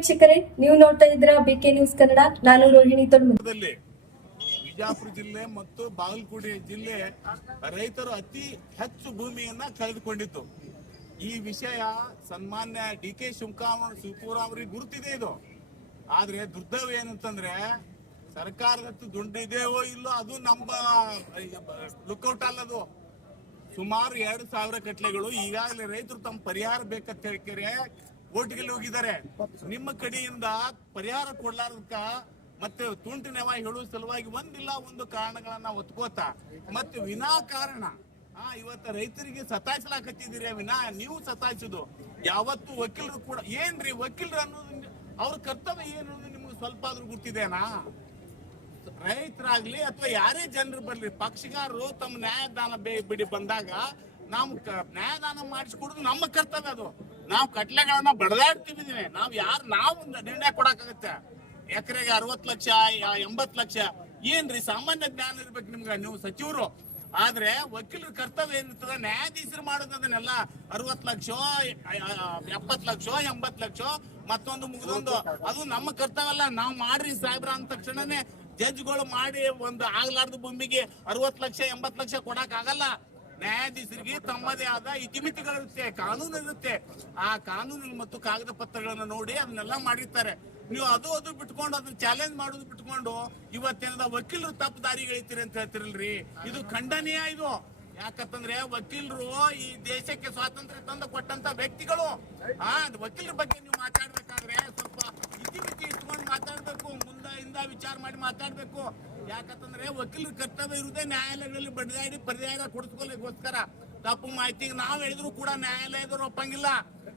ವೀಕ್ಷಕರೇ, ನೀವು ನೋಡ್ತಾ ಇದ್ದೀರಾ ಬಿಕೆ ನ್ಯೂಸ್ ಕನ್ನಡ. ನಾನು ರೋಹಿಣಿ ತೊಡ್ಮುದಿ. ವಿಜಯಪುರ ಜಿಲ್ಲೆ ಮತ್ತು ಬಾಗಲಕೋಟೆ ಜಿಲ್ಲೆ ರೈತರು ಅತಿ ಹೆಚ್ಚು ಭೂಮಿಯನ್ನ ಕಳೆದುಕೊಂಡಿತ್ತು. ಈ ವಿಷಯ ಸನ್ಮಾನ್ಯ ಡಿ.ಕೆ. ಶಿವಕುಮಾರ್ ಅವರಿಗೆ ಗುರುತಿದೆ ಇದು. ಆದ್ರೆ ದುರ್ದೈವ ಏನಂತಂದ್ರೆ ಸರ್ಕಾರದ ದುಡ್ಡು ಇದೆಯೋ ಇಲ್ಲೋ ಅದು ನಮ್ಮ ಲುಕ್ಔಟ್ ಅಲ್ಲದು. ಸುಮಾರು 2,000 ಕಟ್ಲೆಗಳು ಈಗಾಗಲೇ ರೈತರು ತಮ್ಮ ಪರಿಹಾರ ಬೇಕಂತ ಹೇಳ್ತಾರೆ ಕೋರ್ಟ್ಗೆ ಹೋಗಿದ್ದಾರೆ. ನಿಮ್ಮ ಕಡೆಯಿಂದ ಪರಿಹಾರ ಕೊಡ್ಲಾರ್ದಕ್ಕ ಮತ್ತೆ ತುಂಟಿ ನೆವ ಹೇಳುವ ಸಲುವಾಗಿ ಒಂದಿಲ್ಲ ಒಂದು ಕಾರಣಗಳನ್ನ ಒತ್ಕೋತಾ ಮತ್ತೆ ವಿನಾಕಾರಣ ಇವತ್ತು ರೈತರಿಗೆ ಸತಾಯಿಸಲಾಕತ್ತಿದ್ದೀರಿ. ವಿನಾ ನೀವು ಸತಾಯಿಸುದು ಯಾವತ್ತು ವಕೀಲರು ಕೂಡ ಏನ್ರಿ ವಕೀಲರು ಅನ್ನೋದು ಅವ್ರ ಕರ್ತವ್ಯ ಏನು ನಿಮ್ಗೆ ಸ್ವಲ್ಪ ಆದ್ರೂ ಗೊತ್ತಿದೇನಾ? ರೈತರಾಗ್ಲಿ ಅಥವಾ ಯಾರೇ ಜನರು ಬರ್ಲಿ, ಪಕ್ಷಗಾರರು ತಮ್ಮ ನ್ಯಾಯದಾನ ಬಿಡಿ ಬಂದಾಗ ನಾವು ನ್ಯಾಯದಾನ ಮಾಡಿಸ್ಕೊಡುದು ನಮ್ಮ ಕರ್ತವ್ಯ. ಅದು ನಾವು ಕಟ್ಲೆಗಳನ್ನ ಬಡದಾಡ್ತಿದ್ದೀವಿ. ನಾವು ನಿರ್ಣಯ ಕೊಡಕಾಗತ್ತೆ. ಎಕರೆಗೆ 60 ಲಕ್ಷ 80 ಲಕ್ಷ ಏನ್ರಿ ಸಾಮಾನ್ಯ ಜ್ಞಾನ ಇರ್ಬೇಕು ನಿಮ್ಗೆ, ನೀವು ಸಚಿವರು. ಆದ್ರೆ ವಕೀಲರ ಕರ್ತವ್ಯ ಏನಿರ್ತದ, ನ್ಯಾಯಾಧೀಶರು ಮಾಡೋದು ಅದನ್ನೆಲ್ಲ 60 ಲಕ್ಷ 70 ಲಕ್ಷ 80 ಲಕ್ಷ ಮತ್ತೊಂದು ಮುಗಿದೊಂದು ಅದು ನಮ್ಮ ಕರ್ತವ್ಯ ಅಲ್ಲ. ನಾವು ಮಾಡ್ರಿ ಸಾಹೇಬ್ರ ಅಂದ ತಕ್ಷಣನೇ ಜಡ್ಜ್ಗಳು ಮಾಡಿ ಒಂದು ಆಗ್ಲಾರ್ದ ಭೂಮಿಗೆ 60 ಲಕ್ಷ 80 ಲಕ್ಷ ಕೊಡಕ್ ಆಗಲ್ಲ. ನ್ಯಾಯಾಧೀಶರಿಗೆ ತಮ್ಮದೇ ಆದ ಇತಿಮಿತಿಗಳಿರುತ್ತೆ, ಕಾನೂನು ಇರುತ್ತೆ. ಆ ಕಾನೂನು ಮತ್ತು ಕಾಗದ ಪತ್ರಗಳನ್ನ ನೋಡಿ ಅದನ್ನೆಲ್ಲ ಮಾಡಿರ್ತಾರೆ. ನೀವು ಅದು ಬಿಟ್ಕೊಂಡು ಅದನ್ನ ಚಾಲೆಂಜ್ ಮಾಡೋದು ಬಿಟ್ಕೊಂಡು ಇವತ್ತೇನದ ವಕೀಲರು ತಪ್ಪು ದಾರಿಗಳಿತೀರಿ ಅಂತ ಹೇಳ್ತಿರಲ್ರಿ, ಇದು ಖಂಡನೀಯ. ಇದು ಯಾಕಂತಂದ್ರೆ ವಕೀಲರು ಈ ದೇಶಕ್ಕೆ ಸ್ವಾತಂತ್ರ್ಯ ತಂದು ಕೊಟ್ಟಂತ ವ್ಯಕ್ತಿಗಳು. ವಕೀಲರ ಬಗ್ಗೆ ನೀವು ಮಾತಾಡ್ಬೇಕಾದ್ರೆ ಸ್ವಲ್ಪ ಇತಿಮಿತಿ ಇಟ್ಕೊಂಡು ಮಾತಾಡ್ಬೇಕು, ಮುಂದಿಂದ ವಿಚಾರ ಮಾಡಿ ಮಾತಾಡ್ಬೇಕು. ಯಾಕಂತಂದ್ರೆ ವಕೀಲರ ಕರ್ತವ್ಯ ಇರುವುದೇ ನ್ಯಾಯಾಲಯಗಳಲ್ಲಿ ಬಡಿದಾಡಿ ಪರಿಹಾರ ಕೊಡಿಸ್ಕೊಳ್ಳೋಕ್ಕೋಸ್ಕರ. ತಪ್ಪು ಮಾಹಿತಿಗೆ ನಾವ್ ಹೇಳಿದ್ರು ಕೂಡ ನ್ಯಾಯಾಲಯದವ್ರು ಒಪ್ಪಂಗಿಲ್ಲ.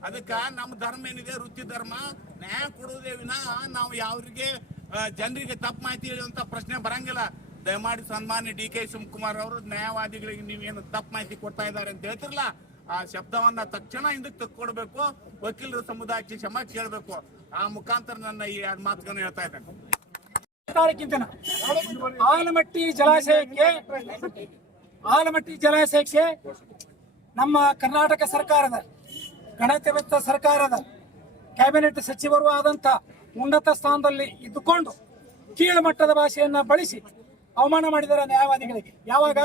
ಅದಕ್ಕ ನಮ್ಮ ಧರ್ಮ ಏನಿದೆ, ವೃತ್ತಿ ಧರ್ಮ, ನ್ಯಾಯ ಕೊಡುವುದೇ ವಿನ ನಾವು ಯಾವ್ರಿಗೆ ಜನರಿಗೆ ತಪ್ಪು ಮಾಹಿತಿ ಹೇಳುವಂತ ಪ್ರಶ್ನೆ ಬರಂಗಿಲ್ಲ. ದಯಮಾಡಿ ಸನ್ಮಾನ್ಯ ಡಿ.ಕೆ. ಶಿವಕುಮಾರ್ ಅವರು ನ್ಯಾಯವಾದಿಗಳಿಗೆ ನೀವೇನು ತಪ್ಪು ಮಾಹಿತಿ ಕೊಡ್ತಾ ಇದ್ದಾರೆ ಅಂತ ಹೇಳ್ತಿರಲ್ಲ, ಆ ಶಬ್ದವನ್ನ ತಕ್ಷಣ ಹಿಂದಕ್ಕೆ ತಕ್ಕೊಡ್ಬೇಕು. ವಕೀಲರ ಸಮುದಾಯಕ್ಕೆ ಕ್ಷಮೆ ಕೇಳಬೇಕು. ಆ ಮುಖಾಂತರ ನನ್ನ ಈ ಮಾತುಗಳನ್ನು ಹೇಳ್ತಾ ಇದ್ದೇನೆ. ಆಲಮಟ್ಟಿ ಜಲಾಶಯಕ್ಕೆ ನಮ್ಮ ಕರ್ನಾಟಕ ಸರ್ಕಾರದ ಗಣತಂತ್ರ ಸರ್ಕಾರದ ಕ್ಯಾಬಿನೆಟ್ ಸಚಿವರು ಆದಂತ ಉನ್ನತ ಸ್ಥಾನದಲ್ಲಿ ಇದ್ದುಕೊಂಡು ಕೀಳುಮಟ್ಟದ ಭಾಷೆಯನ್ನ ಬಳಸಿ ಅವಮಾನ ಮಾಡಿದ್ದಾರೆ ನ್ಯಾಯವಾದಿಗಳಿಗೆ. ಯಾವಾಗ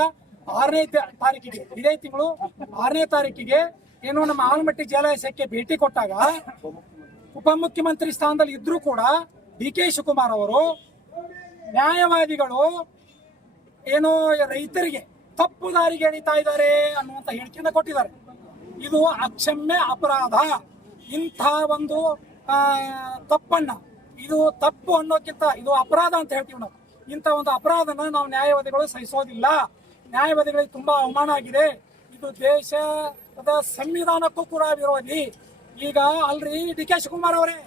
6ನೇ ತಾರೀಕಿಗೆ, ಇದೇ ತಿಂಗಳು 6ನೇ ತಾರೀಕಿಗೆ ಏನು ನಮ್ಮ ಆಲಮಟ್ಟಿ ಜಲಾಶಯಕ್ಕೆ ಭೇಟಿ ಕೊಟ್ಟಾಗ ಉಪಮುಖ್ಯಮಂತ್ರಿ ಸ್ಥಾನದಲ್ಲಿ ಇದ್ರೂ ಕೂಡ ಡಿ.ಕೆ. ಶಿವಕುಮಾರ್ ಅವರು ನ್ಯಾಯವಾದಿಗಳು ಏನೋ ರೈತರಿಗೆ ತಪ್ಪು ದಾರಿಗೆ ಎಳಿತಾ ಇದ್ದಾರೆ ಅನ್ನುವಂತ ಹೇಳಿಕೆಯನ್ನು ಕೊಟ್ಟಿದ್ದಾರೆ. ಇದು ಅಕ್ಷಮ್ಯ ಅಪರಾಧ. ಇಂಥ ಒಂದು ತಪ್ಪನ್ನ, ಇದು ತಪ್ಪು ಅನ್ನೋಕ್ಕಿಂತ ಇದು ಅಪರಾಧ ಅಂತ ಹೇಳ್ತೀವಿ ನಾವು. ಇಂಥ ಒಂದು ಅಪರಾಧನ ನಾವು ನ್ಯಾಯವಾದಿಗಳು ಸಹಿಸೋದಿಲ್ಲ. ನ್ಯಾಯವಾದಿಗಳಿಗೆ ತುಂಬಾ ಅವಮಾನ ಆಗಿದೆ. ಇದು ದೇಶದ ಸಂವಿಧಾನಕ್ಕೂ ಕೂಡ ವಿರೋಧಿ. ಈಗ ಅಲ್ರಿ ಡಿ.ಕೆ. ಶಿವಕುಮಾರ್ ಅವರೇ,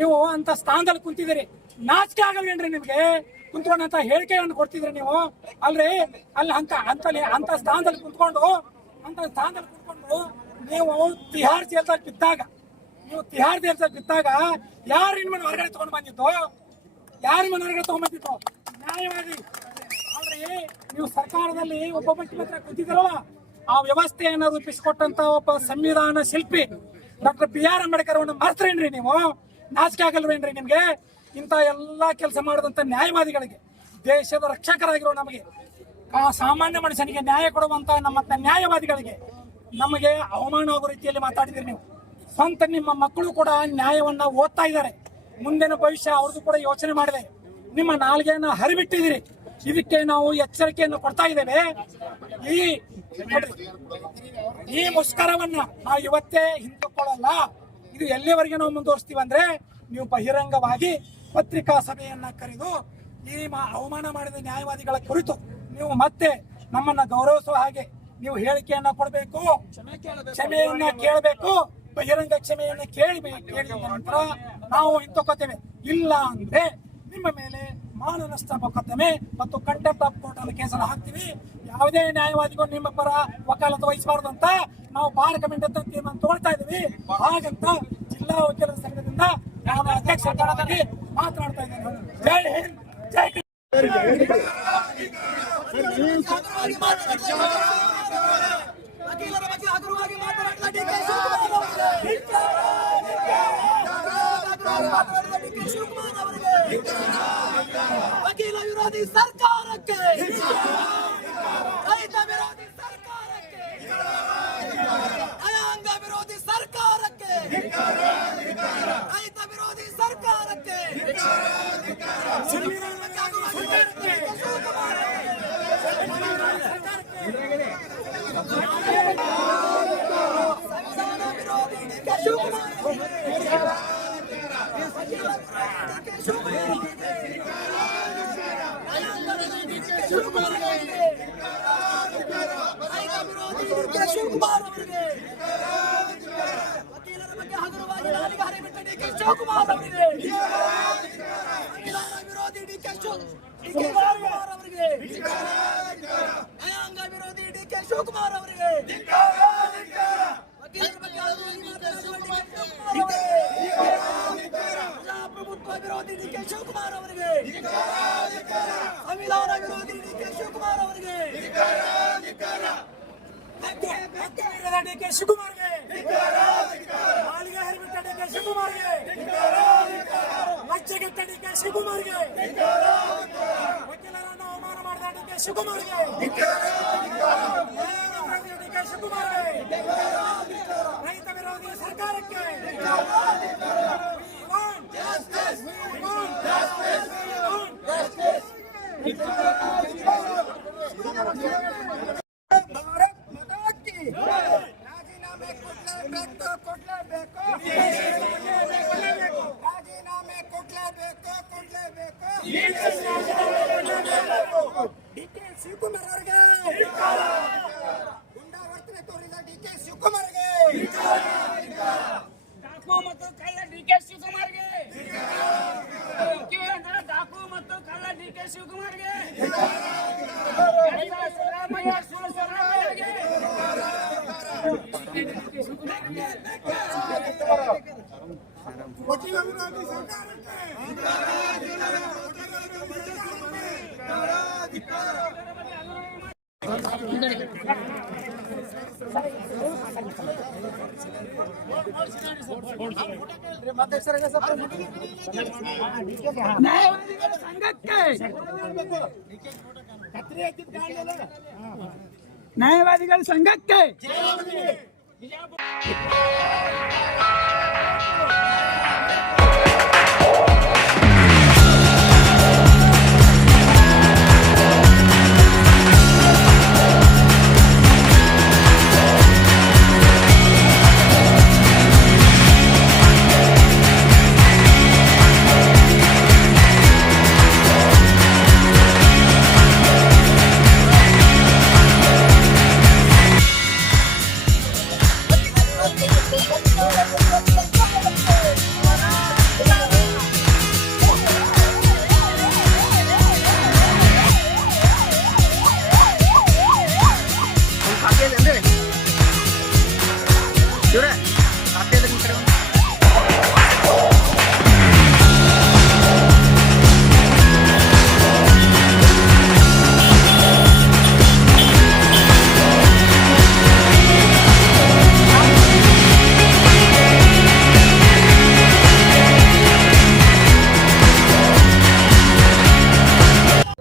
ನೀವು ಅಂತ ಸ್ಥಾನದಲ್ಲಿ ಕುಂತಿದ್ದೀರಿ, ನಾಚಿಕೆ ಆಗಲ್ವೇನ್ರಿ ನಿಮ್ಗೆ? ಕುಂತ್ಕೊಂಡಂತ ಹೇಳಿಕೆಯನ್ನು ಕೊಡ್ತಿದ್ರಿ ನೀವು ಅಲ್ರಿ. ಅಲ್ಲಿ ಅಂತ ಸ್ಥಾನದಲ್ಲಿ ಕುಂತ್ಕೊಂಡು ನೀವು ತಿಹಾರ್ ಜೈಲ್ದಲ್ಲಿ ಬಿದ್ದಾಗ ಯಾರು ನಿಮ್ಮನ್ನು ಹೊರಗಡೆ ತಗೊಂಡು ಬಂದಿತ್ತು? ನ್ಯಾಯವಾದಿ ಆದ್ರೆ ನೀವು ಸರ್ಕಾರದಲ್ಲಿ ಒಬ್ಬ ಮುಖ್ಯಮಂತ್ರಿ ಕುಂತಿದ್ರಲ್ಲ, ಆ ವ್ಯವಸ್ಥೆಯನ್ನು ರೂಪಿಸಿಕೊಟ್ಟಂತ ಒಬ್ಬ ಸಂವಿಧಾನ ಶಿಲ್ಪಿ ಡಾಕ್ಟರ್ B.R. ಅಂಬೇಡ್ಕರ್ ಅವನ್ನ ಮರ್ತೇನ್ರಿ ನೀವು? ನಾಚಿಕೆ ಆಗಲ್ವೇನ್ರಿ ನಿಮ್ಗೆ? ಇಂಥ ಎಲ್ಲಾ ಕೆಲಸ ಮಾಡಿದಂತ ನ್ಯಾಯವಾದಿಗಳಿಗೆ, ದೇಶದ ರಕ್ಷಕರಾಗಿರೋ ನಮಗೆ, ಸಾಮಾನ್ಯ ಮನುಷ್ಯನಿಗೆ ನ್ಯಾಯ ಕೊಡುವಂತ ನಮ್ಮ ನ್ಯಾಯವಾದಿಗಳಿಗೆ ನಮಗೆ ಅವಮಾನ ಆಗೋ ರೀತಿಯಲ್ಲಿ ಮಾತಾಡಿದಿರಿ ನೀವು. ಸ್ವಂತ ನಿಮ್ಮ ಮಕ್ಕಳು ಕೂಡ ನ್ಯಾಯವನ್ನ ಓದ್ತಾ ಇದ್ದಾರೆ. ಮುಂದಿನ ಭವಿಷ್ಯ ಅವ್ರದ್ದು ಕೂಡ ಯೋಚನೆ ಮಾಡಿದೆ. ನಿಮ್ಮ ನಾಲ್ಗೆಯನ್ನ ಹರಿಬಿಟ್ಟಿದ್ದೀರಿ. ಇದಕ್ಕೆ ನಾವು ಎಚ್ಚರಿಕೆಯನ್ನು ಕೊಡ್ತಾ ಇದ್ದೇವೆ. ಈ ಮುಷ್ಕರವನ್ನ ನಾವು ಇವತ್ತೇ ಹಿಂದಕೊಳ್ಳಲ್ಲ. ಇದು ಎಲ್ಲಿವರೆಗೆ ನಾವು ಮುಂದುವರಿಸ್ತೀವಿ ಅಂದ್ರೆ, ನೀವು ಬಹಿರಂಗವಾಗಿ ಪತ್ರಿಕಾ ಸಭೆಯನ್ನ ಕರೆದು ಈ ಅವಮಾನ ಮಾಡಿದ ನ್ಯಾಯವಾದಿಗಳ ಕುರಿತು ನೀವು ಮತ್ತೆ ನಮ್ಮನ್ನ ಗೌರವಿಸುವ ಹಾಗೆ ನೀವು ಹೇಳಿಕೆಯನ್ನ ಕೊಡಬೇಕು, ಕ್ಷಮೆಯನ್ನ ಕೇಳಬೇಕು. ಬಹಿರಂಗ ಕ್ಷಮೆಯನ್ನ ಕೇಳಿದ ನಂತರ ನಾವು ಹಿಂತಕೋತೇವೆ. ಇಲ್ಲ ಅಂದ್ರೆ ನಿಮ್ಮ ಮೇಲೆ ಮಾನನಷ್ಟ ಮೊಕದ್ದಮೆ ಮತ್ತು ಕಂಟೆಂಪ್ಟ್ ಆಫ್ ಕೋರ್ಟ್ ಅನ್ನು ಕೇಸನ್ನು ಹಾಕ್ತೀವಿ. ಯಾವುದೇ ನ್ಯಾಯವಾದಿಗಳು ನಿಮ್ಮ ಪರ ವಕಾಲತ್ತು ವಹಿಸಬಾರದು ಅಂತ ನಾವು ಬಾರ್ ಕಮಿಟಿ ಅಂತ ತೀರ್ಮಾನ ತಗೊಳ್ತಾ ಇದ್ದೀವಿ. ಹಾಗಂತ ಜಿಲ್ಲಾ ವಕೀಲರ ಸಂಘದಿಂದ ನಾನು ಅಧ್ಯಕ್ಷ ಸ್ಥಾನದಲ್ಲಿ ಮಾತನಾಡ್ತಾ ಇದ್ದೇನೆ. ಜೈ ಹಿಂದ್, ಜೈ ಶಿವಕುಮಾರ್ ಅವರಿಗೆ ವಕೀಲ ವಿರೋಧಿ ಸರ್ಕಾರಕ್ಕೆ ರೈತ ವಿರೋಧಿ ಸರ್ಕಾರಕ್ಕೆ ನ್ಯಾಯಾಂಗ ವಿರೋಧಿ ಸರ್ಕಾರಕ್ಕೆ ರೈತ ವಿರೋಧಿ ಸರ್ಕಾರಕ್ಕೆ ಶಿವಕುಮಾರ್ ಅವರಿಗೆ ವಕೀಲರ ಬಗ್ಗೆ ಹಗುರವಾಗಿ ನಾಲಿಗೆ ಹರಿಬಿಟ್ಟ ಡಿಕೆ ಶಿವಕುಮಾರ್ ಅವರಿಗೆ ಸಂವಿಧಾನ ವಿರೋಧಿ ಡಿಕೆ ಶಿವಕುಮಾರ್ ಅವರಿಗೆ ನ್ಯಾಯಾಂಗ ವಿರೋಧಿ ಡಿಕೆ ಶಿವಕುಮಾರ್ ಅವರಿಗೆ ವಕೀಲರ ಬಗ್ಗೆ ಹಗುರವಾಗಿ ಮಾತನಾಡುವ ಡಿಕೆ ಶಿವಕುಮಾರ್ ಅವರಿಗೆ ಪ್ರಜಾಪ್ರಭುತ್ವ ವಿರೋಧಿ ಡಿಕೆ ಶಿವಕುಮಾರ್ ಅವರಿಗೆ ಸಂವಿಧಾನ ವಿರೋಧಿ ಡಿಕೆ ಶಿವಕುಮಾರ್ ಅವರಿಗೆ ಡಿಕೆ ಶಿವಕುಮಾರ್ಗೆ ನಾಲಿಗೆ ಹರಿಬಿಟ್ಟ ಡಿಕೆ ಶಿವಕುಮಾರ್ಗೆ ಲಜ್ಜೆಗೆಟ್ಟ ಡಿಕೆ ಶಿವಕುಮಾರ್ಗೆ ವಕೀಲರನ್ನು ಅವಮಾನ ಮಾಡಿದ ಡಿಕೆ ಶಿವಕುಮಾರ್ಗೆ ಡಿಕೆ ಶಿವಕುಮಾರ್ಗೆ ರೈತ ವಿರೋಧಿ ಸರ್ಕಾರಕ್ಕೆ ರಾಜೀನಾಮೆ ಕೊಡ್ಲೇಬೇಕು ರಾಜೀನಾಮೆ ಕೊಡ್ಲೇಬೇಕು ಡಿಕೆ ಶಿವಕುಮಾರ್ ಅವರಿಗೆ ಗುಂಡಾವರ್ತನೆ ತೋರಿದ ಡಿಕೆ ಶಿವಕುಮಾರ್ಗೆ ಡಾಕು ಮತ್ತು ಕಳ್ಳ ಡಿಕೆ ಶಿವಕುಮಾರ್ಗೆ ಡಾಕು ಮತ್ತು ಕಳ್ಳ ಡಿಕೆ ಶಿವಕುಮಾರ್ಗೆ ಸಿದ್ದರಾಮಯ್ಯ ಸಿದ್ದರಾಮಯ್ಯಗೆ ವಕೀಲ ವಿರೋಧಿ ಸರ್ಕಾರಕ್ಕೆ ನ್ಯಾಯವಾದಿಗಳ ಸಂಘಕ್ಕೆ ನ್ಯಾಯವಾದಿಗಳ ಸಂಘಕ್ಕೆ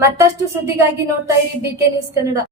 ಮತ್ತಷ್ಟು ಸುದ್ದಿಗಾಗಿ ನೋಡ್ತಾ ಇರಿ BK ನ್ಯೂಸ್ ಕನ್ನಡ.